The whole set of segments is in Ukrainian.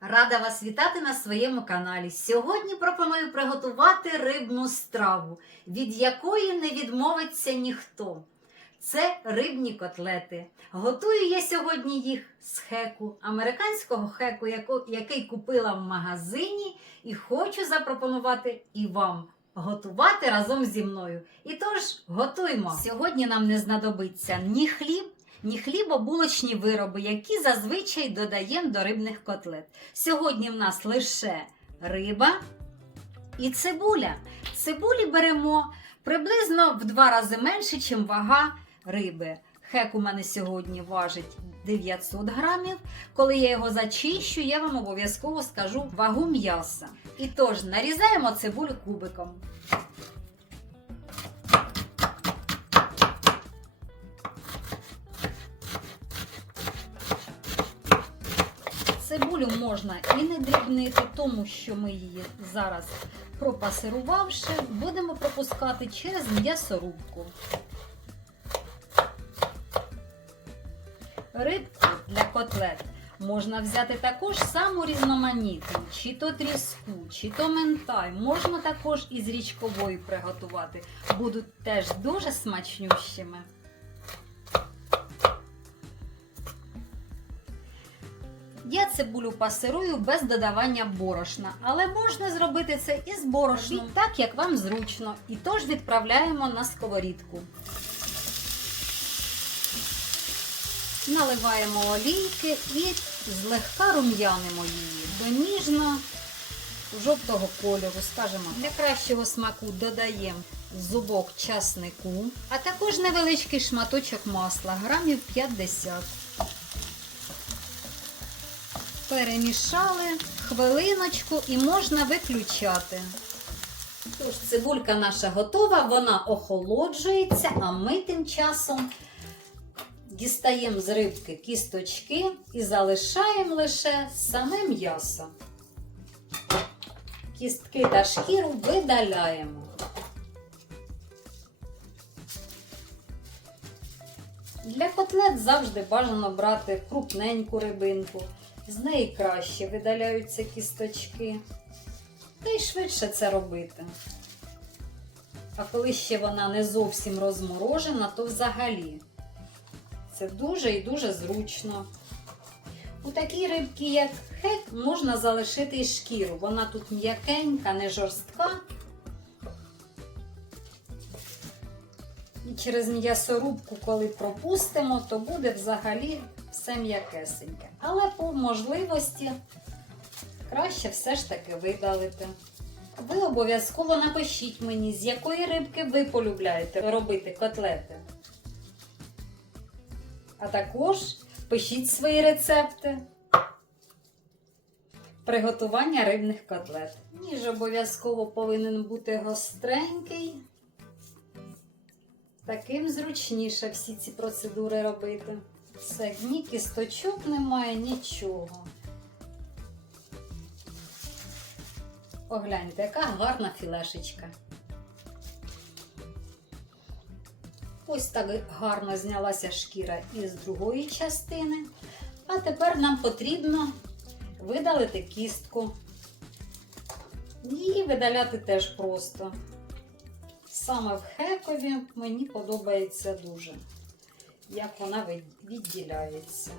Рада вас вітати на своєму каналі. Сьогодні пропоную приготувати рибну страву, від якої не відмовиться ніхто. Це рибні котлети. Готую я сьогодні їх з хеку, американського хеку, який купила в магазині, і хочу запропонувати і вам готувати разом зі мною. І тож готуємо. Сьогодні нам не знадобиться ні хліб, ні хлібобулочні вироби, які зазвичай додаємо до рибних котлет. Сьогодні в нас лише риба і цибуля. Цибулі беремо приблизно в два рази менше, ніж вага риби. Хек у мене сьогодні важить 900 грамів. Коли я його зачищу, я вам обов'язково скажу вагу м'яса. І тож нарізаємо цибулю кубиком. Цибулю можна і не дрібнити, тому що ми її зараз пропасирувавши, будемо пропускати через м'ясорубку. Рибку для котлет можна взяти також саму різноманітну, чи то тріску, чи то ментай. Можна також із річкової приготувати. Будуть теж дуже смачнющими. Я цибулю пасирую без додавання борошна, але можна зробити це і з борошном, так як вам зручно. І тож відправляємо на сковорідку. Наливаємо олійки і злегка рум'янимо її до ніжно жовтого кольору, скажімо. Для кращого смаку додаємо зубок часнику, а також невеличкий шматочок масла, грамів 50. Перемішали хвилиночку і можна виключати. Тож, цибулька наша готова, вона охолоджується, а ми тим часом дістаємо з рибки кісточки і залишаємо лише саме м'ясо. Кістки та шкіру видаляємо. Для котлет завжди бажано брати крупненьку рибинку. З неї краще видаляються кісточки. Та й швидше це робити. А коли ще вона не зовсім розморожена, то взагалі це дуже і дуже зручно. У такій рибці, як хек, можна залишити і шкіру. Вона тут м'якенька, не жорстка. І через м'ясорубку, коли пропустимо, то буде взагалі все м'якесеньке. Але по можливості краще все ж таки видалити. Ви обов'язково напишіть мені, з якої рибки ви полюбляєте робити котлети. А також пишіть свої рецепти приготування рибних котлет. Ніж обов'язково повинен бути гостренький. Таким зручніше всі ці процедури робити. Все, ні кісточок немає, нічого. Погляньте, яка гарна філешечка. Ось так гарно знялася шкіра із другої частини. А тепер нам потрібно видалити кістку. Її видаляти теж просто. Саме в хекові мені подобається дуже, як вона відділяється.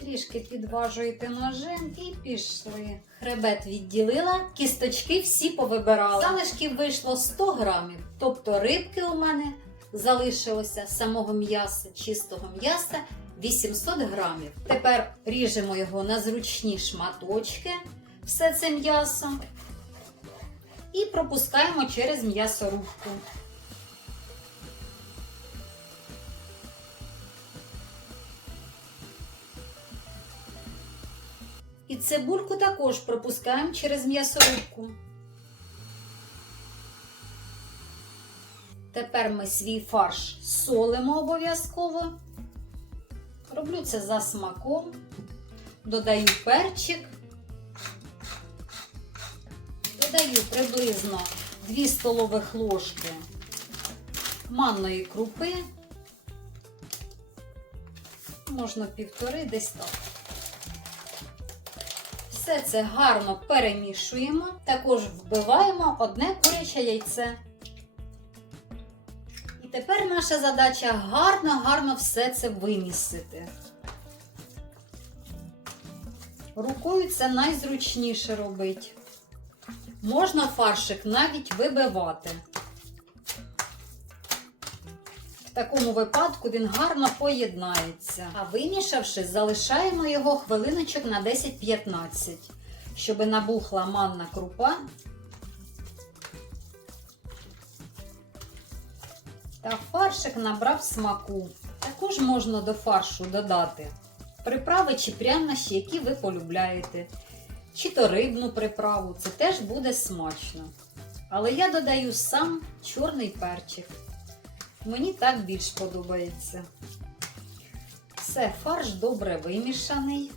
Трішки підважуєте ножем і пішли. Хребет відділила, кісточки всі повибирала. Залишків вийшло 100 грамів. Тобто рибки у мене залишилося самого м'яса, чистого м'яса 800 грамів. Тепер ріжемо його на зручні шматочки, все це м'ясо. І пропускаємо через м'ясорубку. І цибульку також пропускаємо через м'ясорубку. Тепер ми свій фарш солимо обов'язково. Роблю це за смаком. Додаю перчик. Додаю приблизно 2 столових ложки манної крупи. Можна півтори, десь так. Все це гарно перемішуємо. Також вбиваємо одне куряче яйце. І тепер наша задача гарно-гарно все це вимісити. Рукою це найзручніше робити. Можна фаршик навіть вибивати. В такому випадку він гарно поєднається. А вимішавши, залишаємо його хвилиночок на 10-15, щоб набухла манна крупа. Та фаршик набрав смаку. Також можна до фаршу додати приправи чи прянощі, які ви полюбляєте. Чи то рибну приправу, це теж буде смачно. Але я додаю сам чорний перчик. Мені так більш подобається. Все, фарш добре вимішаний.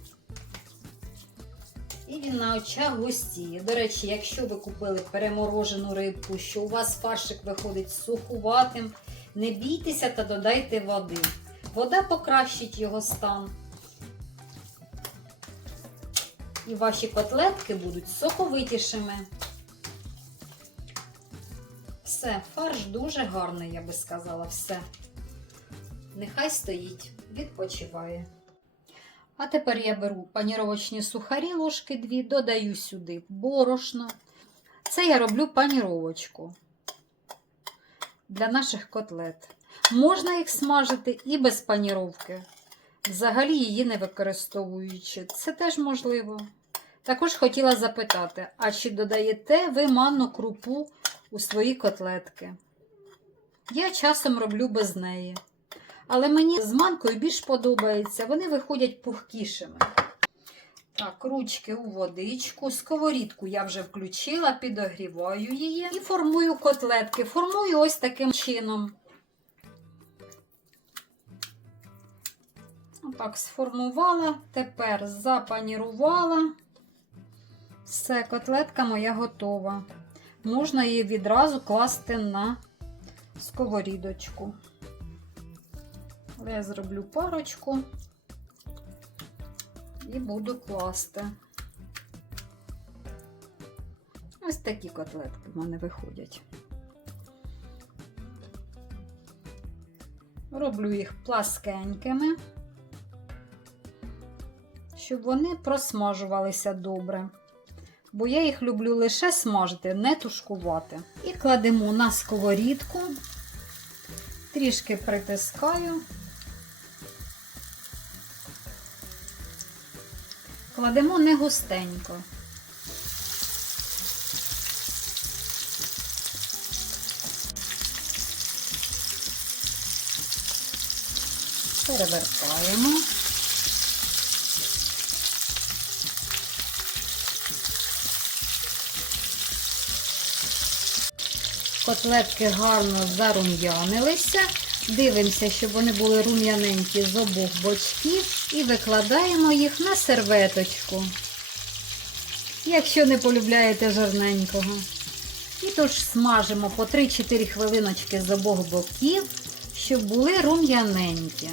І він на очах густіє. До речі, якщо ви купили переморожену рибку, що у вас фаршик виходить сухуватим, не бійтеся та додайте води. Вода покращить його стан. І ваші котлетки будуть соковитішими. Все, фарш дуже гарний, я би сказала, все. Нехай стоїть, відпочиває. А тепер я беру паніровочні сухарі, ложки дві, додаю сюди борошно. Це я роблю паніровочку для наших котлет. Можна їх смажити і без паніровки, взагалі її не використовуючи. Це теж можливо. Також хотіла запитати, а чи додаєте ви манну крупу у свої котлетки? Я часом роблю без неї. Але мені з манкою більш подобається, вони виходять пухкішими. Так, ручки у водичку, сковорідку я вже включила, підогріваю її і формую котлетки. Формую ось таким чином. Отак, сформувала, тепер запанірувала. Все, котлетка моя готова. Можна її відразу класти на сковорідочку. Але я зроблю парочку і буду класти. Ось такі котлетки в мене виходять. Роблю їх пласкенькими, щоб вони просмажувалися добре. Бо я їх люблю лише смажити, не тушкувати. І кладемо на сковорідку, трішки притискаю. Кладемо не густенько. Перевертаємо. Котлетки гарно зарум'янилися. Дивимося, щоб вони були рум'яненькі з обох бочків і викладаємо їх на серветочку, якщо не полюбляєте жирненького. І тож смажимо по 3-4 хвилиночки з обох боків, щоб були рум'яненькі.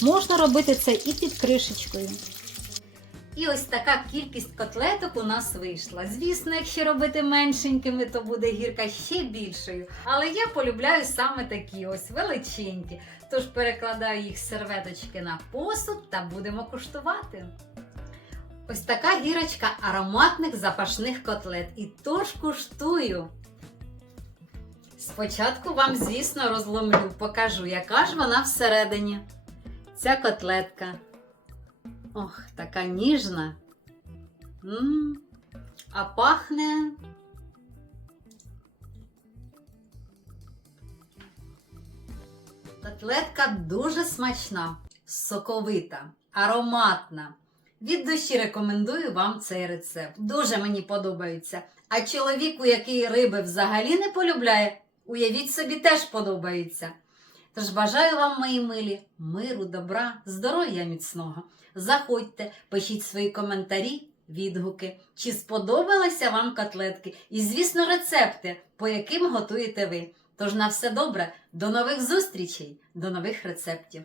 Можна робити це і під кришечкою. І ось така кількість котлеток у нас вийшла. Звісно, якщо робити меншенькими, то буде гірка ще більшою. Але я полюбляю саме такі ось величенькі. Тож перекладаю їх серветочки на посуд та будемо куштувати. Ось така гірочка ароматних запашних котлет. І тож куштую. Спочатку вам, звісно, розломлю, покажу, яка ж вона всередині. Ця котлетка. Ох, така ніжна. м А пахне. Котлетка дуже смачна, соковита, ароматна. Від душі рекомендую вам цей рецепт. Дуже мені подобається. А чоловіку, який риби взагалі не полюбляє, уявіть собі, теж подобається. Тож бажаю вам, мої милі, миру, добра, здоров'я міцного. Заходьте, пишіть свої коментарі, відгуки, чи сподобалися вам котлетки, і, звісно, рецепти, по яким готуєте ви. Тож на все добре, до нових зустрічей, до нових рецептів.